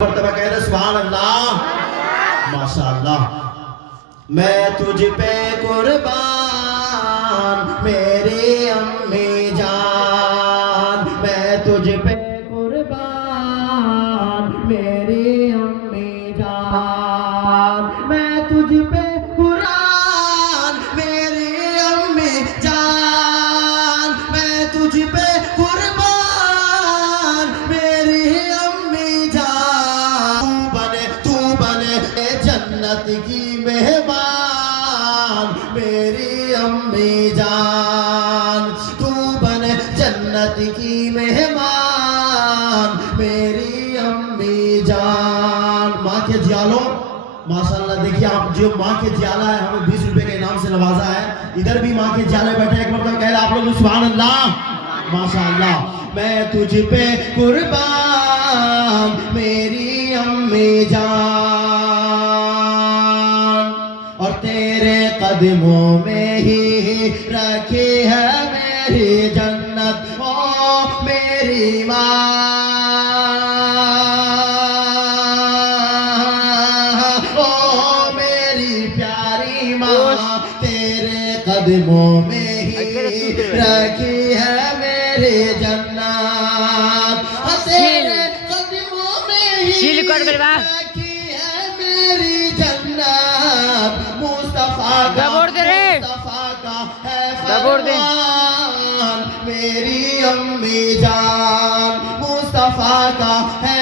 मर्तबा कह रहे सुभान अल्लाह माशाअल्लाह। मैं तुझ पे कुर्बान मेरी अम्मी जान, मैं तुझ पे कुर्बान मेरी अम्मी जान, मैं तुझ पे कुर्बान मेरी अम्मी जान, मैं तुझ पे कुर्बान मेरी अम्मी जान। तू बने जन्नत की मेहमान मेरी अम्मी जान, तू बने जन्नत की मेहमान मेरी अम्मी जान। माँ के जियालो माशाल्लाह, देखिए आप जो माँ के जियाला है हमें 20 रुपए के इनाम से नवाजा है। इधर भी माँ के जियाले बैठे एक मतलब कह रहे आप लोग सुभान अल्लाह माशाल्लाह। मैं तुझ पे कुर्बान मेरी अम्मी जान, और तेरे कदमों में ही रखी है मेरी जन्नत ओ मेरी माँ, ओ मेरी प्यारी माँ। तेरे कदमों में ही रखी है मेरी जन्नत, तेरे कदमों में ही रखी है मेरी जन्नत। मुस्तफा का है फरमान मेरी अम्मी जान, मुस्तफा का है